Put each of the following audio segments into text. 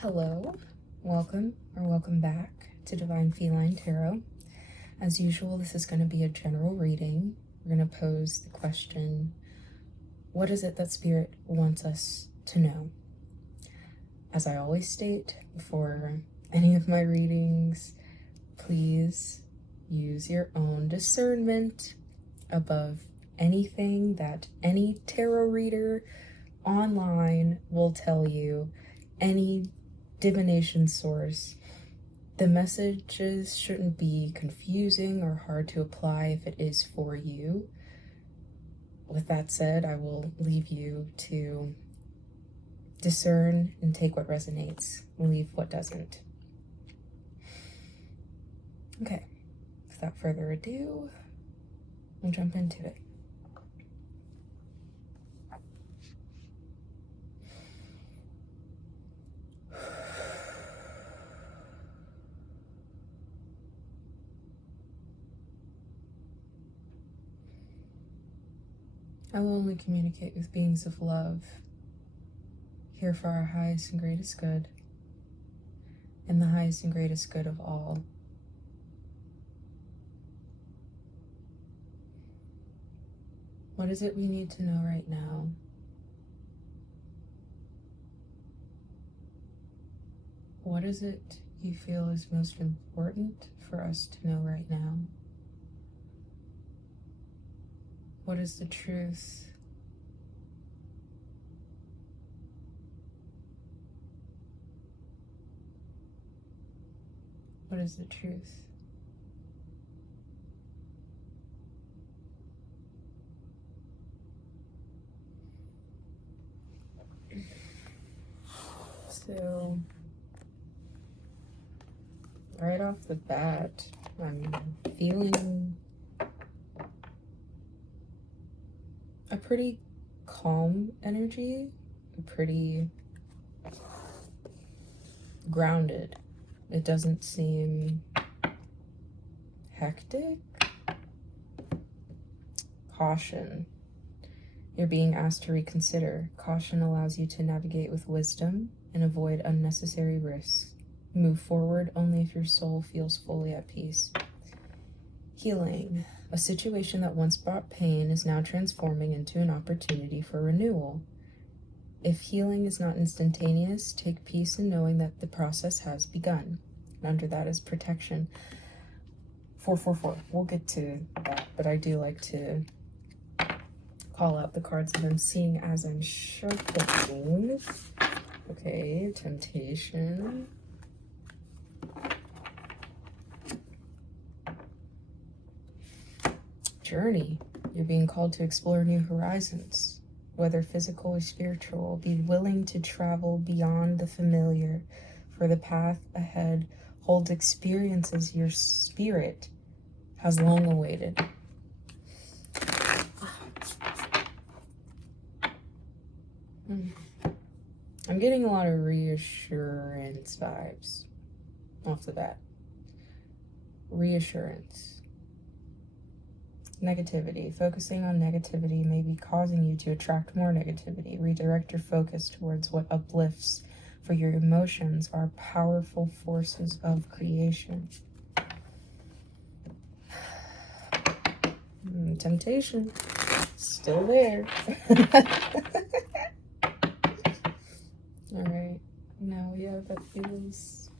Hello, welcome or welcome back to Divine Feline Tarot. As usual, this is going to be a general reading. We're going to pose the question, what is it that Spirit wants us to know? As I always state before any of my readings, please use your own discernment above anything that any tarot reader online will tell you, any divination source. The messages shouldn't be confusing or hard to apply if it is for you. With that said, I will leave you to discern and take what resonates, leave what doesn't. Okay, without further ado, we'll jump into it. I will only communicate with beings of love, here for our highest and greatest good, and the highest and greatest good of all. What is it we need to know right now? What is it you feel is most important for us to know right now? What is the truth? What is the truth? So, right off the bat, I'm feeling a pretty calm energy, pretty grounded. It doesn't seem hectic. Caution. You're being asked to reconsider. Caution allows you to navigate with wisdom and avoid unnecessary risks. Move forward only if your soul feels fully at peace. Healing. A situation that once brought pain is now transforming into an opportunity for renewal. If healing is not instantaneous, take peace in knowing that the process has begun. And under that is protection. 444. We'll get to that, but I do like to call out the cards that I'm seeing as I'm shuffling. Okay, temptation. Journey. You're being called to explore new horizons, whether physical or spiritual. Be willing to travel beyond the familiar, for the path ahead holds experiences your spirit has long awaited. I'm getting a lot of reassurance vibes off the bat. Reassurance. Negativity. Focusing on negativity may be causing you to attract more negativity. Redirect your focus towards what uplifts, for your emotions are powerful forces of creation. Temptation. Still there. All right. Now we have that feels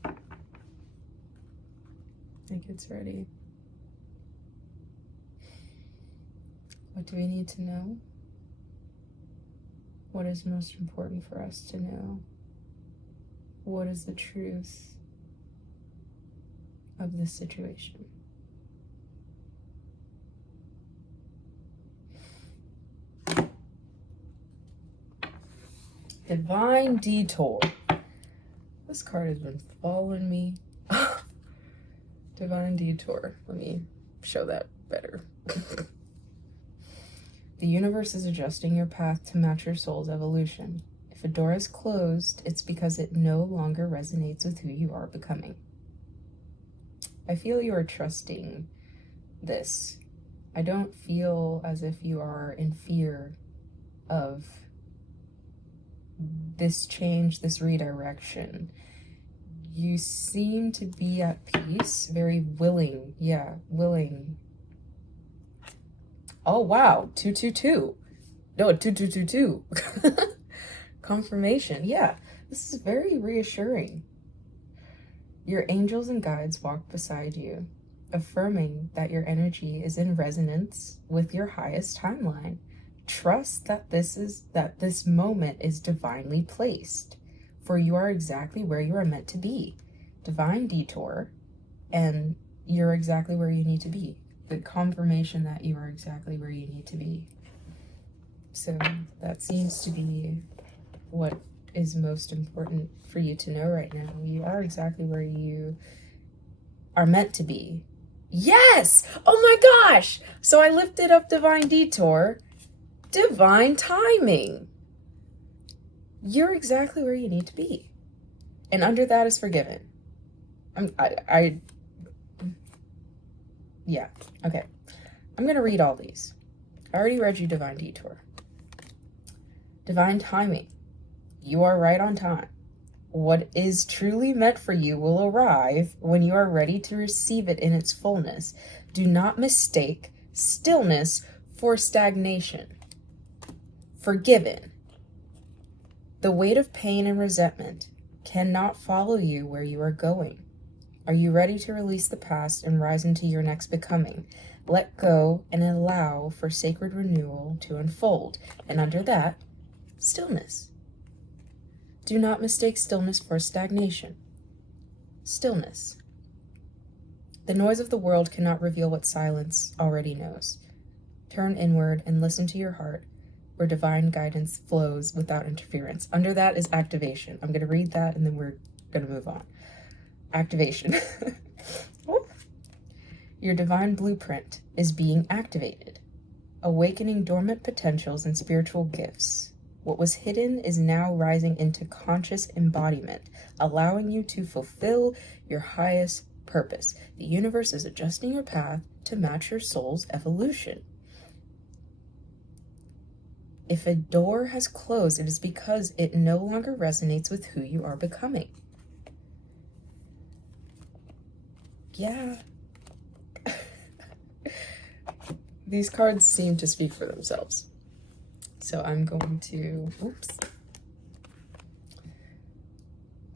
like it's ready. What do we need to know? What is most important for us to know? What is the truth of this situation? Divine Detour. This card has been following me. Divine Detour. Let me show that better. The universe is adjusting your path to match your soul's evolution. If a door is closed, it's because it no longer resonates with who you are becoming. I feel you are trusting this. I don't feel as if you are in fear of this change, this redirection. You seem to be at peace, very willing. Yeah, willing. Oh, wow. 222. No, 2222. Confirmation. Yeah, this is very reassuring. Your angels and guides walk beside you, affirming that your energy is in resonance with your highest timeline. Trust that this moment is divinely placed, for you are exactly where you are meant to be. Divine detour, and you're exactly where you need to be. The confirmation that you are exactly where you need to be. So that seems to be what is most important for you to know right now. You are exactly where you are meant to be. Yes! Oh my gosh! So I lifted up divine detour. Divine timing. You're exactly where you need to be. And under that is forgiven. Yeah, okay. I'm going to read all these. I already read you divine detour. Divine timing. You are right on time. What is truly meant for you will arrive when you are ready to receive it in its fullness. Do not mistake stillness for stagnation. Forgiven. The weight of pain and resentment cannot follow you where you are going. Are you ready to release the past and rise into your next becoming? Let go and allow for sacred renewal to unfold. And under that, stillness. Do not mistake stillness for stagnation. Stillness. The noise of the world cannot reveal what silence already knows. Turn inward and listen to your heart, where divine guidance flows without interference. Under that is activation. I'm going to read that and then we're going to move on. Activation. Your divine blueprint is being activated, awakening dormant potentials and spiritual gifts. What was hidden is now rising into conscious embodiment, allowing you to fulfill your highest purpose. The universe is adjusting your path to match your soul's evolution. If a door has closed, it is because it no longer resonates with who you are becoming. Yeah. These cards seem to speak for themselves. So I'm going to,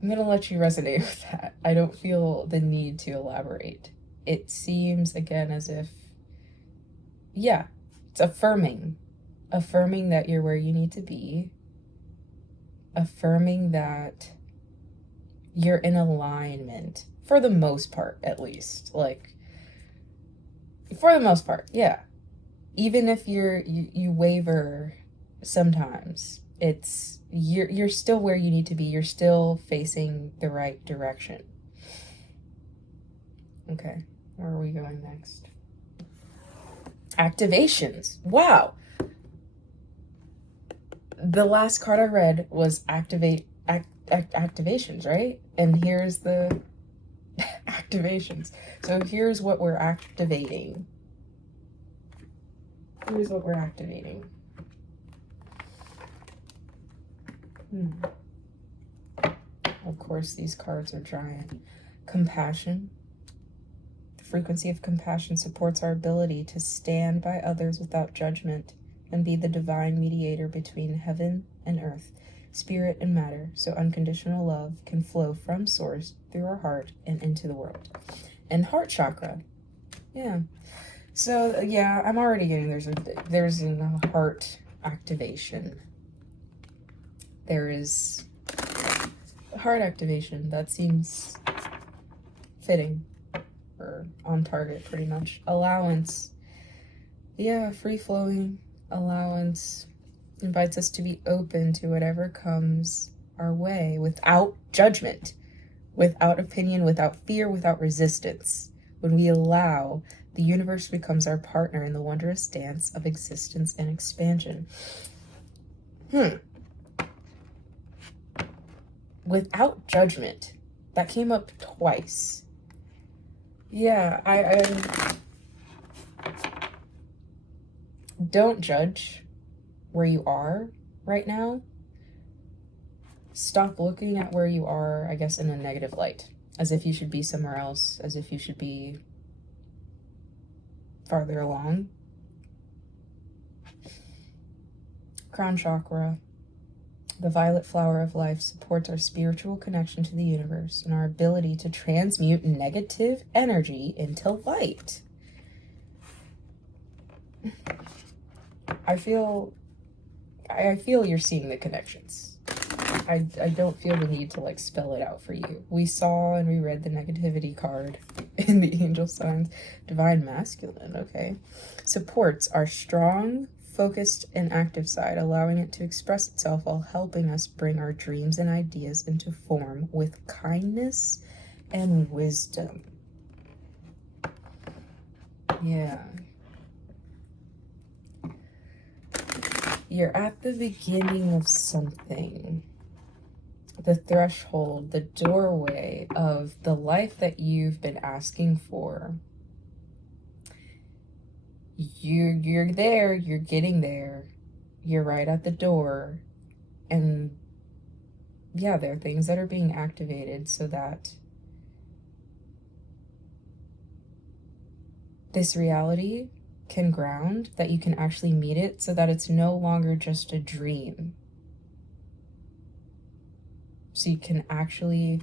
I'm going to let you resonate with that. I don't feel the need to elaborate. It seems, again, as if, yeah, it's affirming that you're where you need to be, affirming that you're in alignment, for the most part, at least. Like, for the most part, yeah. Even if you waver sometimes, you're still where you need to be. You're still facing the right direction. Okay, where are we going next? Activations. Wow. The last card I read was activations, right? And here's the activations. So here's what we're activating. Here's what we're activating. Of course, these cards are giant. Compassion. The frequency of compassion supports our ability to stand by others without judgment and be the divine mediator between heaven and earth, spirit and matter, so unconditional love can flow from source through our heart and into the world. And heart chakra. Yeah. So yeah, I'm already getting there's a heart activation. There is heart activation. That seems fitting or on target pretty much. Allowance. Yeah, free flowing allowance invites us to be open to whatever comes our way without judgment, without opinion, without fear, without resistance. When we allow, the universe becomes our partner in the wondrous dance of existence and expansion. Without judgment. That came up twice. Yeah, I don't judge where you are right now. stop looking at where you are, I guess, in a negative light, as if you should be somewhere else, as if you should be farther along. Crown chakra, the violet flower of life, supports our spiritual connection to the universe and our ability to transmute negative energy into light. I feel you're seeing the connections. I don't feel the need to like spell it out for you. We saw and we read the negativity card in the angel signs. Divine masculine, okay. Supports our strong, focused, and active side, allowing it to express itself while helping us bring our dreams and ideas into form with kindness and wisdom. Yeah. You're at the beginning of something. The threshold, the doorway of the life that you've been asking for. You're there, you're getting there. You're right at the door. And yeah, there are things that are being activated so that this reality can ground, that you can actually meet it, so that it's no longer just a dream. So you can actually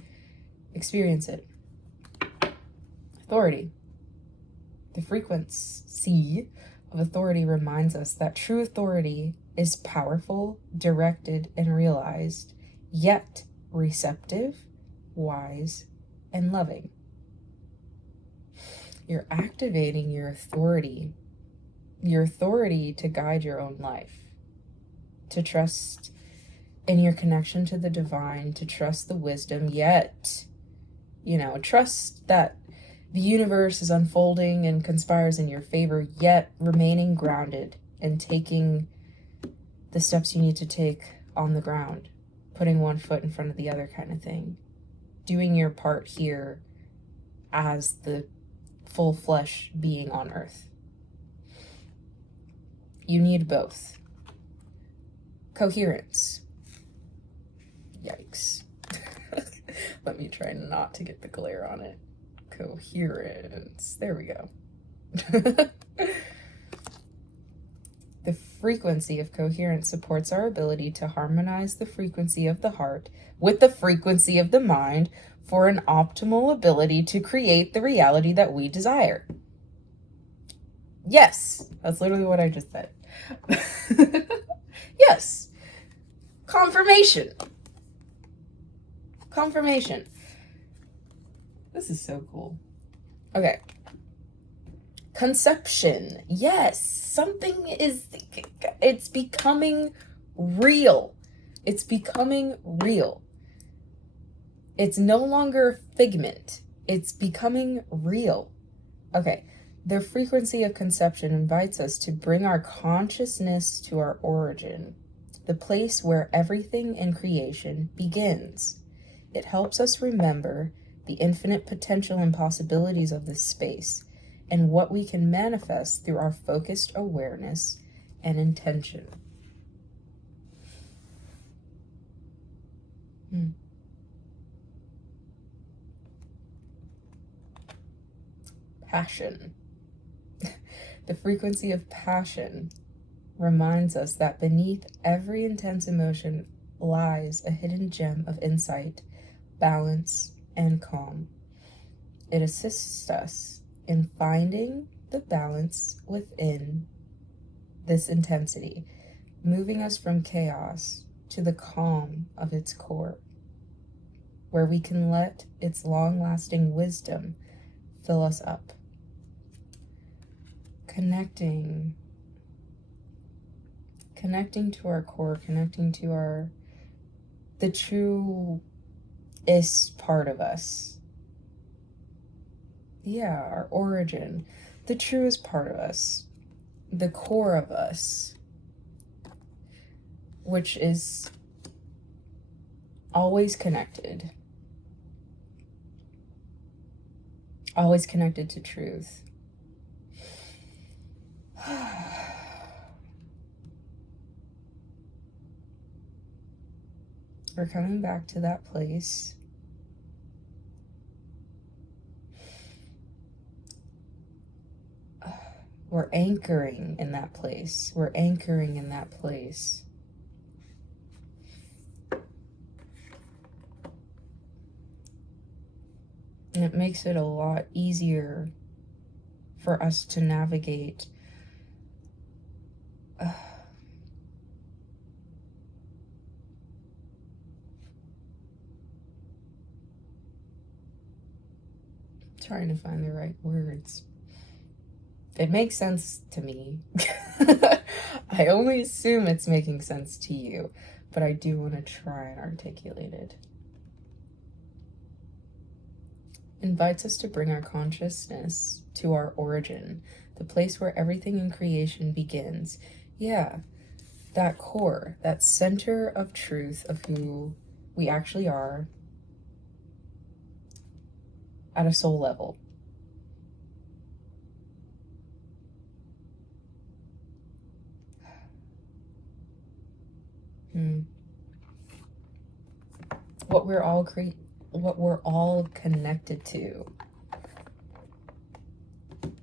experience it. Authority. The frequency of authority reminds us that true authority is powerful, directed, and realized, yet receptive, wise, and loving. You're activating your authority to guide your own life, to trust in your connection to the divine, to trust the wisdom, yet, trust that the universe is unfolding and conspires in your favor, yet remaining grounded and taking the steps you need to take on the ground, putting one foot in front of the other kind of thing, doing your part here as the full flesh being on earth. You need both. Coherence. Yikes. Let me try not to get the glare on it. Coherence. There we go. The frequency of coherence supports our ability to harmonize the frequency of the heart with the frequency of the mind for an optimal ability to create the reality that we desire. Yes, that's literally what I just said. Yes. Confirmation. Confirmation. This is so cool. Okay. Conception. Yes. Something it's becoming real. It's becoming real. It's no longer figment. It's becoming real. Okay. The frequency of conception invites us to bring our consciousness to our origin, the place where everything in creation begins. It helps us remember the infinite potential and possibilities of this space and what we can manifest through our focused awareness and intention. Passion. The frequency of passion reminds us that beneath every intense emotion lies a hidden gem of insight, balance, and calm. It assists us in finding the balance within this intensity, moving us from chaos to the calm of its core, where we can let its long-lasting wisdom fill us up. Connecting to our core, connecting to the truest part of us. Yeah, our origin, the truest part of us, the core of us, which is always connected to truth. we're coming back to that place. We're anchoring in that place. We're anchoring in that place. And it makes it a lot easier for us to navigate trying to find the right words. It makes sense to me. I only assume it's making sense to you, but I do want to try and articulate it. Invites us to bring our consciousness to our origin, the place where everything in creation begins. Yeah, that core, that center of truth of who we actually are at a soul level. What we're all connected to.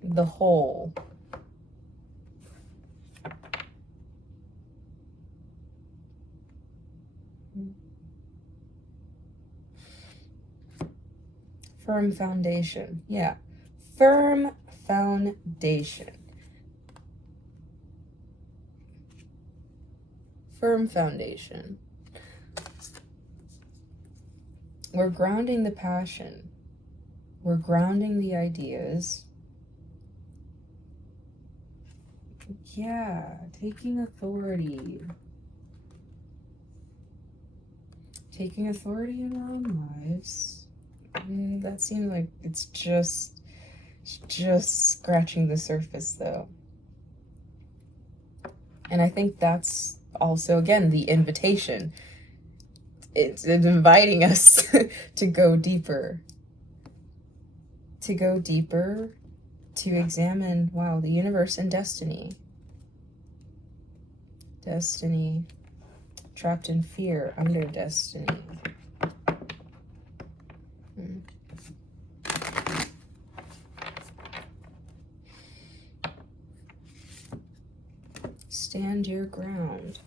The whole. Firm foundation. Yeah. Firm foundation. Firm foundation. We're grounding the passion. We're grounding the ideas. Yeah, taking authority. Taking authority in our own lives. That seems like it's just scratching the surface, though. And I think that's also, again, the invitation. It's inviting us to go deeper. To go deeper, to examine, wow, the universe and destiny. Destiny. Trapped in fear, under destiny. Stand your ground.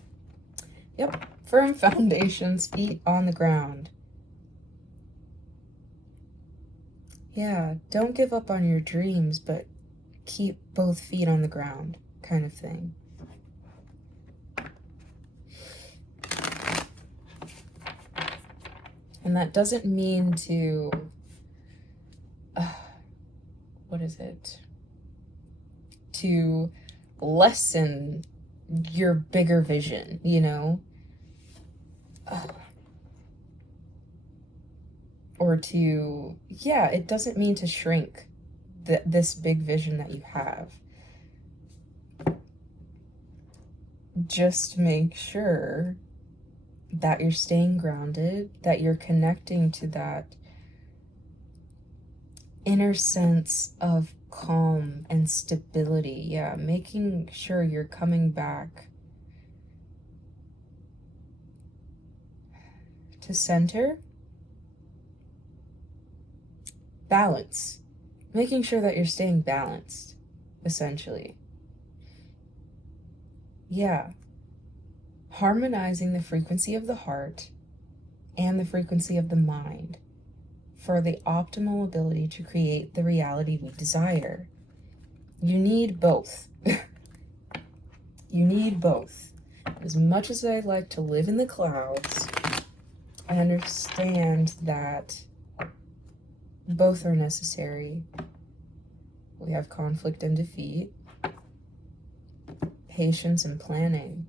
Yep, firm foundations, feet on the ground. Yeah, don't give up on your dreams, but keep both feet on the ground, kind of thing. And that doesn't mean to, what is it? To lessen your bigger vision, you know? Or to, yeah, it doesn't mean to shrink this big vision that you have. Just make sure that you're staying grounded, that you're connecting to that inner sense of calm and stability. Yeah, making sure you're coming back to center. Balance. Making sure that you're staying balanced, essentially. Yeah. Harmonizing the frequency of the heart and the frequency of the mind for the optimal ability to create the reality we desire. You need both. You need both. As much as I like to live in the clouds, I understand that both are necessary. We have conflict and defeat, patience and planning.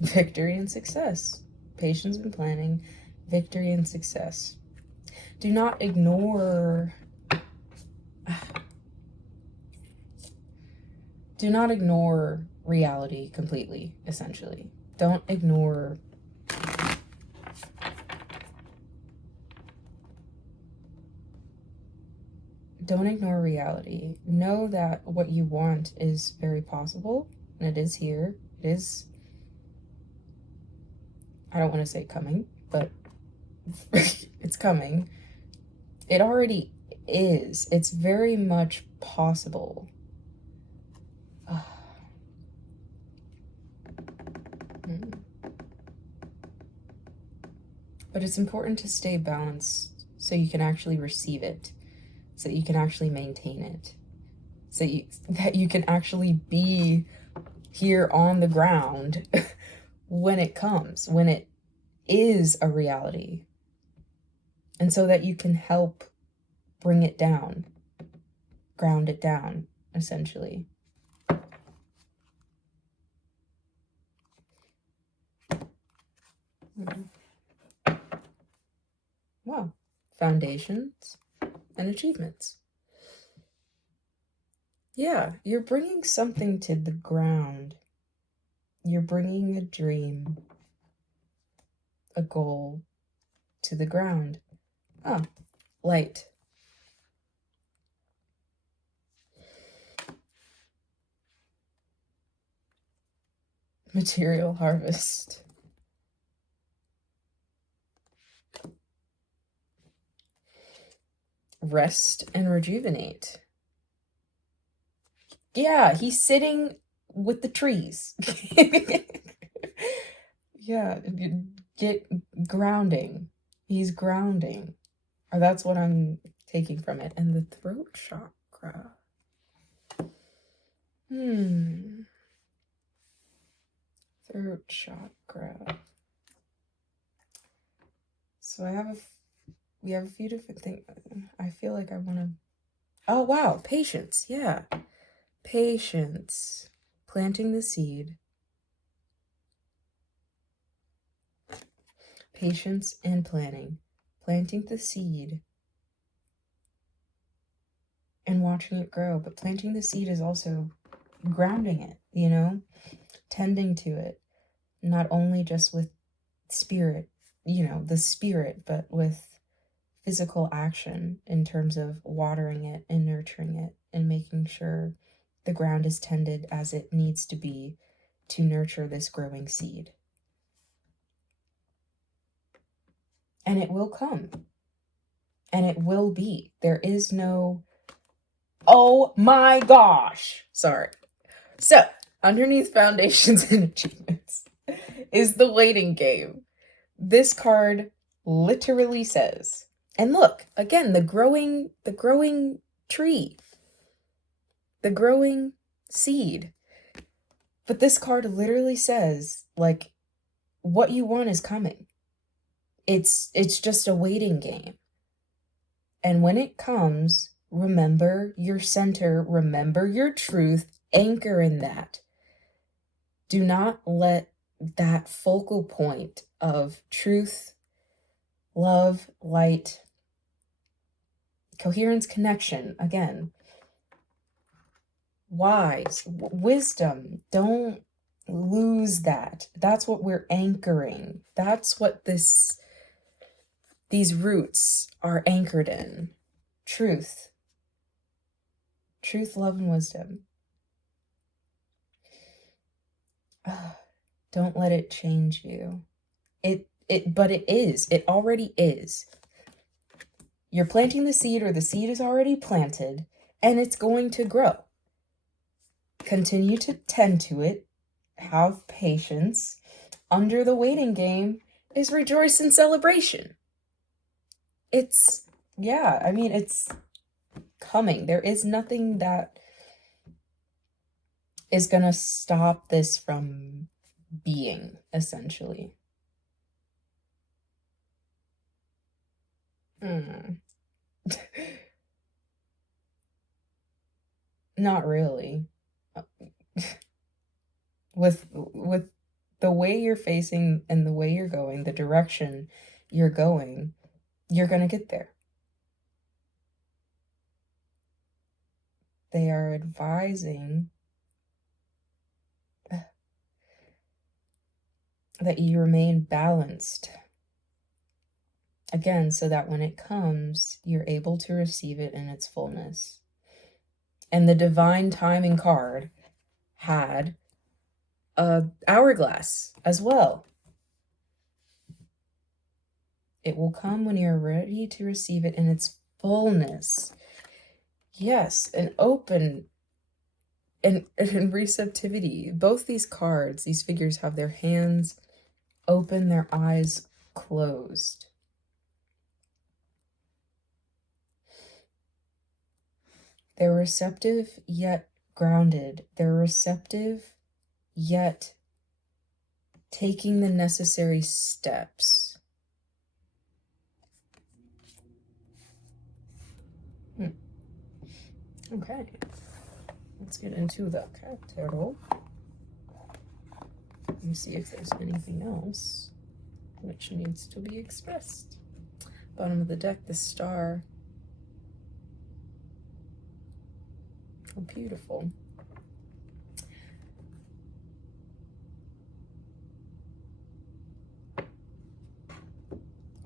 Victory and success. Patience and planning, victory and success. Do not ignore reality completely, essentially. Don't ignore don't ignore reality. Know that what you want is very possible, and it is here. It is, I don't want to say coming, but it's coming. It already is. It's very much possible. But it's important to stay balanced so you can actually receive it, so that you can actually maintain it, so that you can actually be here on the ground when it comes, when it is a reality, and so that you can help bring it down, ground it down, essentially. Wow. Foundations and achievements. Yeah, you're bringing something to the ground. You're bringing a dream, a goal to the ground. Oh, light. Material harvest. Rest and rejuvenate. Yeah, he's sitting with the trees. Yeah, get grounding. He's grounding. Or that's what I'm taking from it. And the throat chakra. Throat chakra. So we have a few different things. I feel like I want to... Oh, wow. Patience. Yeah. Patience. Planting the seed. Patience and planning. Planting the seed and watching it grow. But planting the seed is also grounding it, you know? Tending to it. Not only just with spirit, you know, the spirit, but with physical action in terms of watering it and nurturing it and making sure the ground is tended as it needs to be to nurture this growing seed. And it will come. And it will be. There is no, oh my gosh. Sorry. So, underneath foundations and achievements is the waiting game. This card literally says, and look, again, the growing tree, the growing seed. But this card literally says, like, what you want is coming. It's just a waiting game. And when it comes, remember your center, remember your truth, anchor in that. Do not let that focal point of truth, love, light, coherence, connection, again, wise, wisdom, don't lose that. That's what we're anchoring. That's what these roots are anchored in. Truth, love, and wisdom. Don't let it change you. But it is. It already is. You're planting the seed, or the seed is already planted, and it's going to grow. Continue to tend to it. Have patience. Under the waiting game is rejoice and celebration. It's, yeah, I mean, it's coming. There is nothing that is going to stop this from being, essentially. Not really. With the way you're facing and the way you're going, the direction you're going, you're going to get there. They are advising that you remain balanced Again, so that when it comes, you're able to receive it in its fullness. And the divine timing card had a hourglass as well. It will come when you're ready to receive it in its fullness. Yes, an open and receptivity. Both these cards, these figures have their hands open, their eyes closed. They're receptive yet grounded. They're receptive yet taking the necessary steps. Okay, let's get into the card tarot. Let me see if there's anything else which needs to be expressed. Bottom of the deck, the star. Oh, beautiful.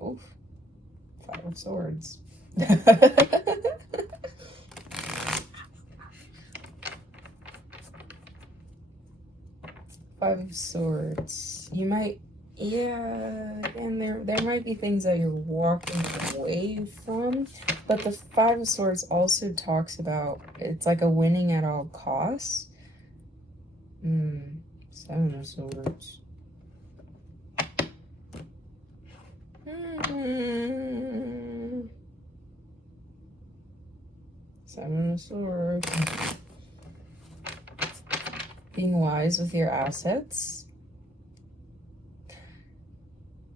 Oof. 5 of Swords. Five of Swords. You might, yeah, and there might be things that you're walking away from, but the Five of Swords also talks about, it's like a winning at all costs. 7 of Swords. Seven of Swords. Being wise with your assets.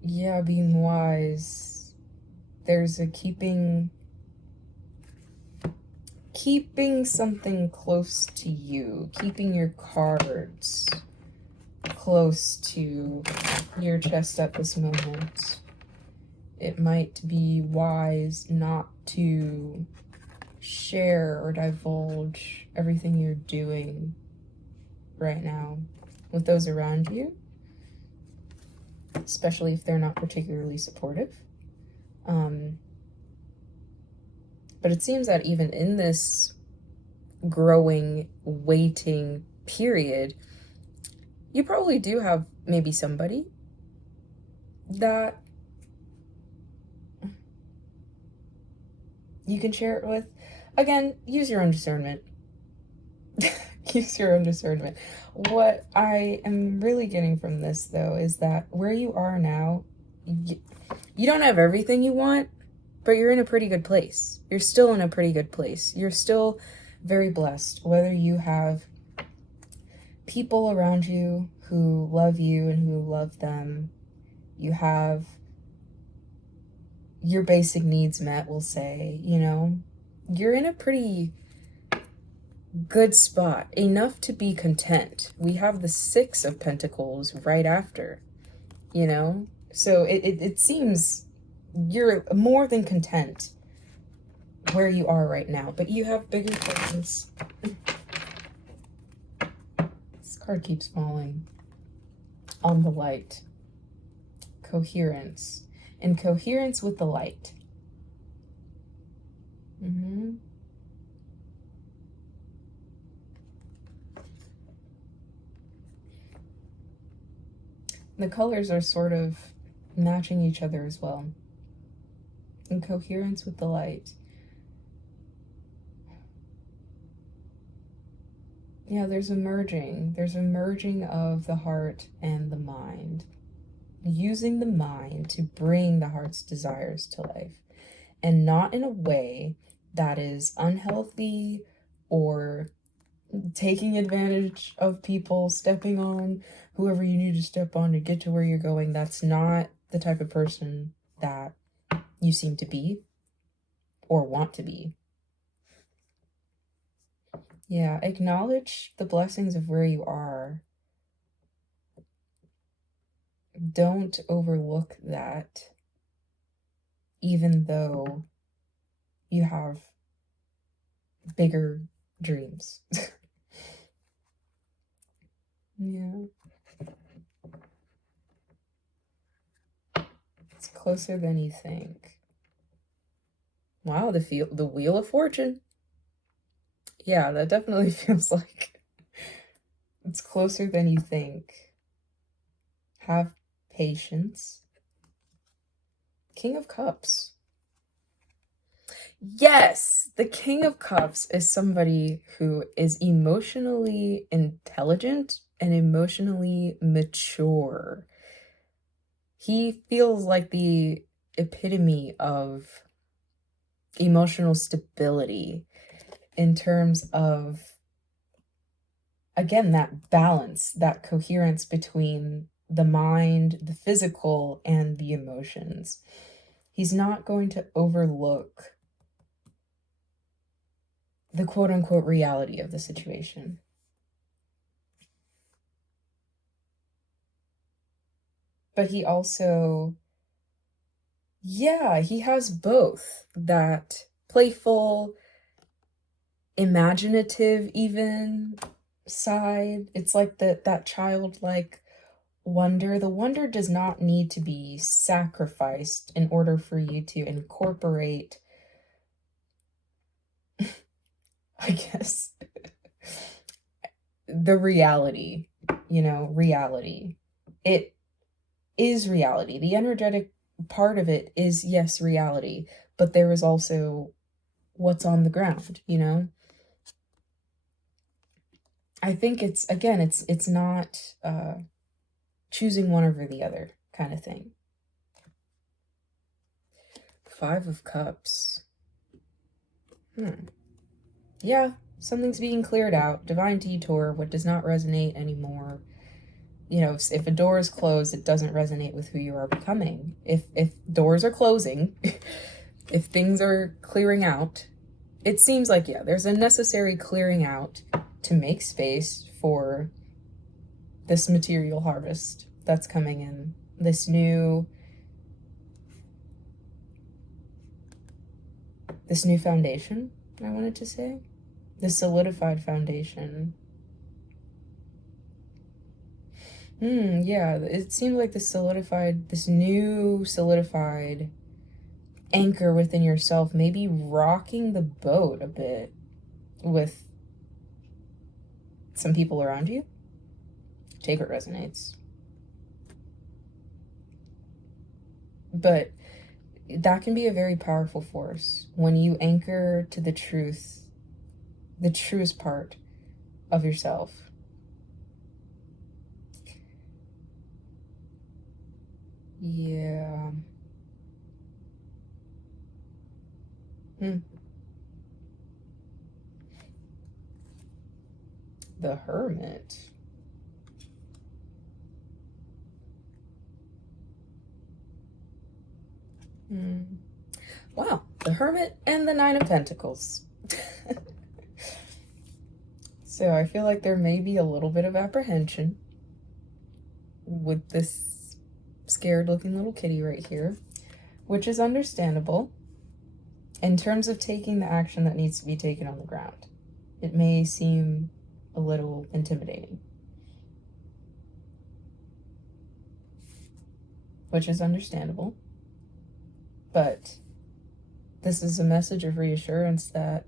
Yeah, being wise. There's a keeping something close to you. Keeping your cards close to your chest at this moment. It might be wise not to share or divulge everything you're doing right now with those around you, especially if they're not particularly supportive. But it seems that even in this growing, waiting period, you probably do have maybe somebody that you can share it with. Again, use your own discernment. Use your own discernment. What I am really getting from this, though, is that where you are now, you don't have everything you want, but you're in a pretty good place. You're still in a pretty good place. You're still very blessed, whether you have people around you who love you and who love them. You have your basic needs met, we'll say, you know. You're in a pretty good spot, enough to be content. We have the 6 of Pentacles right after, you know. So it seems you're more than content where you are right now, but you have bigger plans. This card keeps falling. On the light. Coherence. In coherence with the light. The colors are sort of matching each other as well. In coherence with the light. Yeah, there's a merging. There's a merging of the heart and the mind. Using the mind to bring the heart's desires to life. And not in a way that is unhealthy or taking advantage of people, stepping on whoever you need to step on to get to where you're going. That's not the type of person that you seem to be or want to be. Yeah, acknowledge the blessings of where you are. Don't overlook that, even though you have bigger dreams. Yeah. This Closer than you think. Wow, the Wheel of Fortune. Yeah, that definitely feels like it's closer than you think. Have patience. King of Cups. Yes, the King of Cups is somebody who is emotionally intelligent and emotionally mature. He feels like the epitome of emotional stability in terms of, again, that balance, that coherence between the mind, the physical, and the emotions. He's not going to overlook the quote-unquote reality of the situation. But he also, yeah, he has both that playful, imaginative even side. It's like that childlike wonder. The wonder does not need to be sacrificed in order for you to incorporate, I guess, the reality, reality. It is reality. The energetic part of it is, yes, reality, but there is also what's on the ground, I think it's, again, it's not choosing one over the other kind of thing. Five of Cups. Yeah, something's being cleared out. Divine detour, what does not resonate anymore. If a door is closed, it doesn't resonate with who you are becoming. If doors are closing, if things are clearing out, it seems like, yeah, there's a necessary clearing out to make space for this material harvest that's coming in. This new foundation, I wanted to say. This solidified foundation. Yeah, it seemed like this new solidified anchor within yourself, maybe rocking the boat a bit with some people around you. Take what resonates. But that can be a very powerful force when you anchor to the truth, the truest part of yourself. Yeah. The Hermit. Wow, the Hermit and the Nine of Pentacles. So I feel like there may be a little bit of apprehension with this scared looking little kitty right here, which is understandable in terms of taking the action that needs to be taken on the ground. It may seem a little intimidating, which is understandable, but this is a message of reassurance that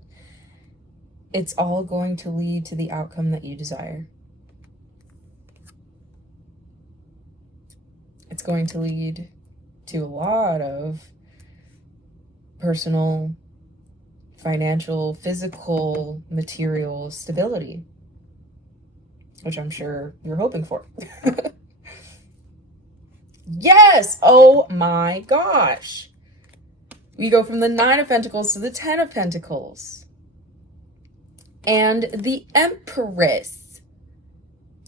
it's all going to lead to the outcome that you desire. It's going to lead to a lot of personal, financial, physical, material stability, which I'm sure you're hoping for. Yes! Oh my gosh! We go from the Nine of Pentacles to the Ten of Pentacles. And the Empress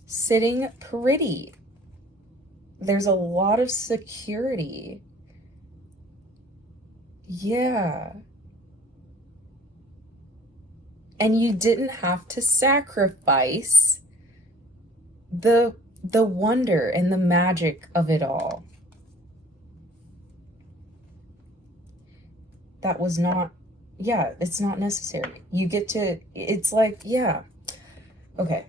sitting pretty. There's a lot of security. Yeah. And you didn't have to sacrifice the wonder and the magic of it all. That was not, yeah, it's not necessary. You get to, it's like, yeah. Okay.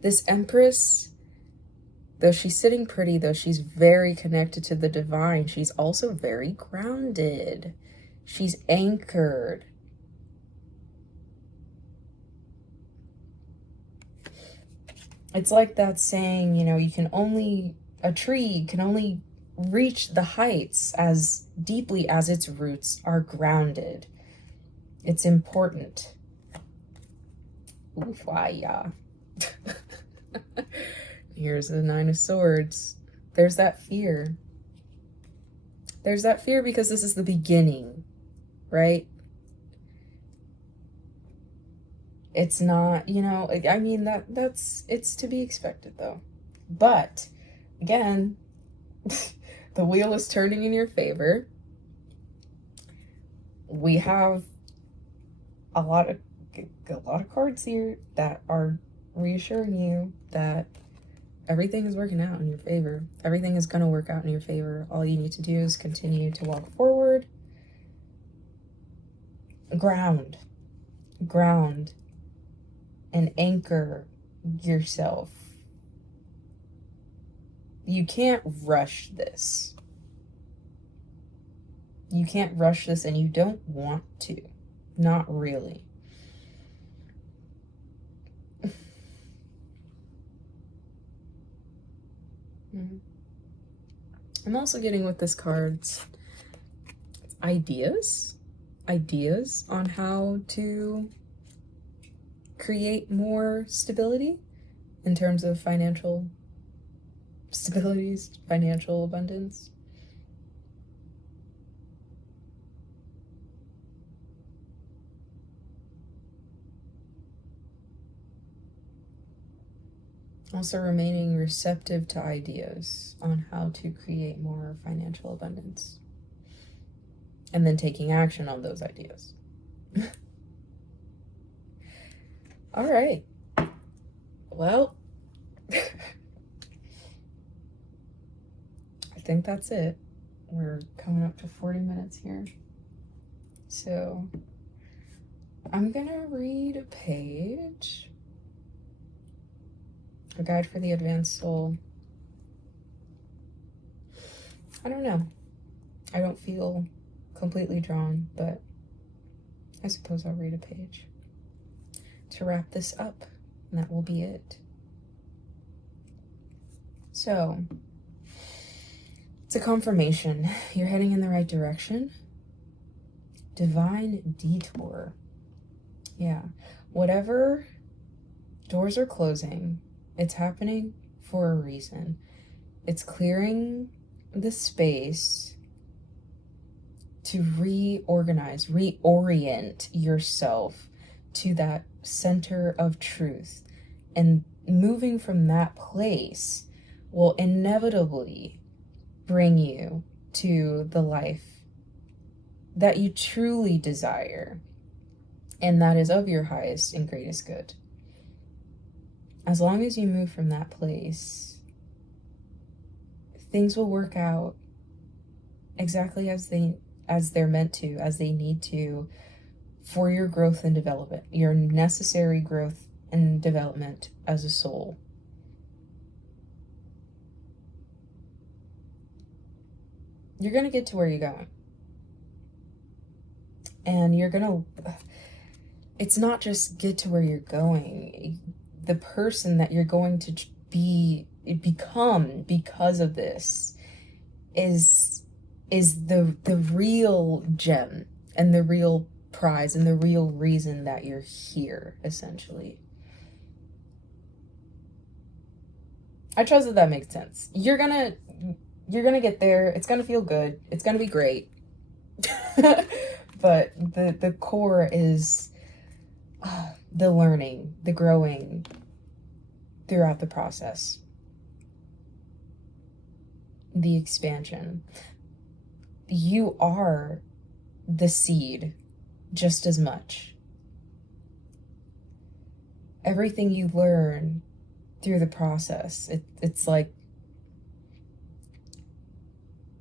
This Empress Though she's sitting pretty, though she's very connected to the divine, she's also very grounded. She's anchored. It's like that saying, you know, a tree can only reach the heights as deeply as its roots are grounded. It's important. Oofaya. Here's the Nine of Swords. There's that fear. There's that fear because this is the beginning, right? It's not, you know, I mean, it's to be expected though. But again, the wheel is turning in your favor. We have a lot of cards here that are reassuring you that everything is working out in your favor. Everything is going to work out in your favor. All you need to do is continue to walk forward. Ground, and anchor yourself. You can't rush this. You can't rush this, and you don't want to. Not really. I'm also getting with this card's ideas on how to create more stability in terms of financial stabilities, financial abundance. Also remaining receptive to ideas on how to create more financial abundance. And then taking action on those ideas. All right. Well, I think that's it. We're coming up to 40 minutes here. So I'm gonna read a page. A Guide for the Advanced Soul. I don't know. I don't feel completely drawn, but I suppose I'll read a page to wrap this up, and that will be it. So, it's a confirmation. You're heading in the right direction. Divine detour. Yeah. Whatever doors are closing, it's happening for a reason. It's clearing the space to reorganize, reorient yourself to that center of truth. And moving from that place will inevitably bring you to the life that you truly desire, and that is of your highest and greatest good. As long as you move from that place, things will work out exactly as they're meant to, as they need to, for your growth and development, your necessary growth and development as a soul. You're going to get to where you're going. And it's not just get to where you're going. The person that you're going to become because of this is the real gem and the real prize and the real reason that you're here, essentially. I trust that makes sense. You're gonna get there. It's gonna feel good. It's gonna be great. But the core is the learning, the growing throughout the process, the expansion. You are the seed just as much. Everything you learn through the process, it's like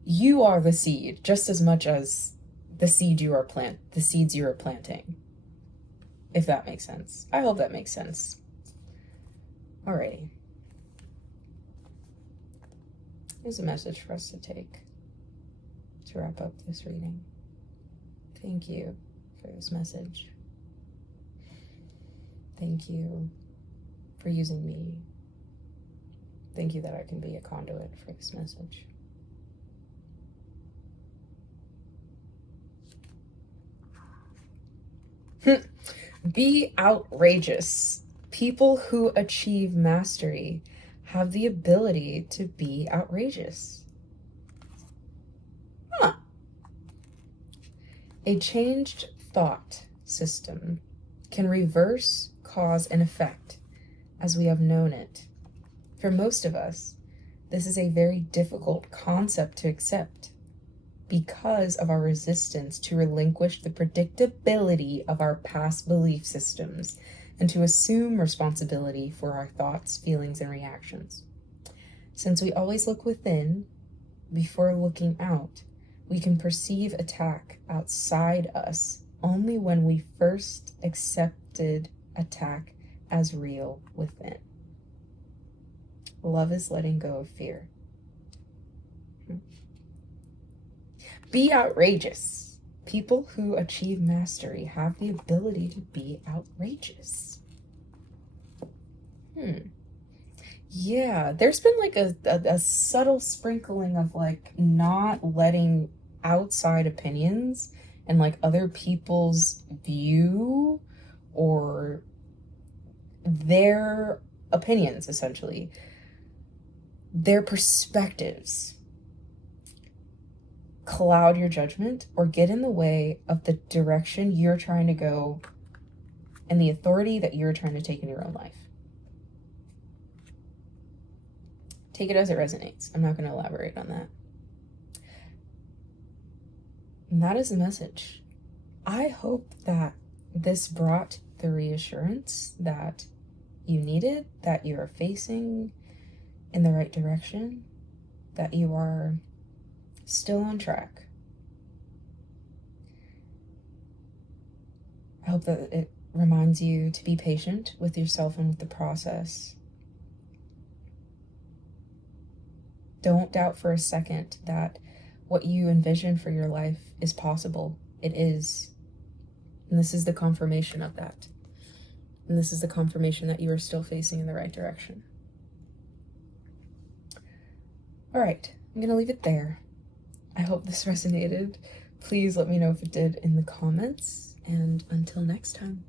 you are the seed just as much as the seeds you are planting. If that makes sense. I hope that makes sense. Alrighty. There's a message for us to take to wrap up this reading. Thank you for this message. Thank you for using me. Thank you that I can be a conduit for this message. Be outrageous. People who achieve mastery have the ability to be outrageous. Huh. A changed thought system can reverse cause and effect as we have known it. For most of us, this is a very difficult concept to accept because of our resistance to relinquish the predictability of our past belief systems and to assume responsibility for our thoughts, feelings, and reactions. Since we always look within before looking out, we can perceive attack outside us only when we first accepted attack as real within. Love is letting go of fear. Be outrageous. People who achieve mastery have the ability to be outrageous. Yeah, there's been like a subtle sprinkling of like not letting outside opinions and like other people's view or their opinions, essentially, their perspectives, cloud your judgment or get in the way of the direction you're trying to go and the authority that you're trying to take in your own life. Take it as it resonates. I'm not going to elaborate on that. And that is the message. I hope that this brought the reassurance that you needed, that you are facing in the right direction, that you are still on track. I hope that it reminds you to be patient with yourself and with the process. Don't doubt for a second that what you envision for your life is possible. It is. And this is the confirmation of that. And this is the confirmation that you are still facing in the right direction. All right, I'm going to leave it there. I hope this resonated. Please let me know if it did in the comments. And until next time.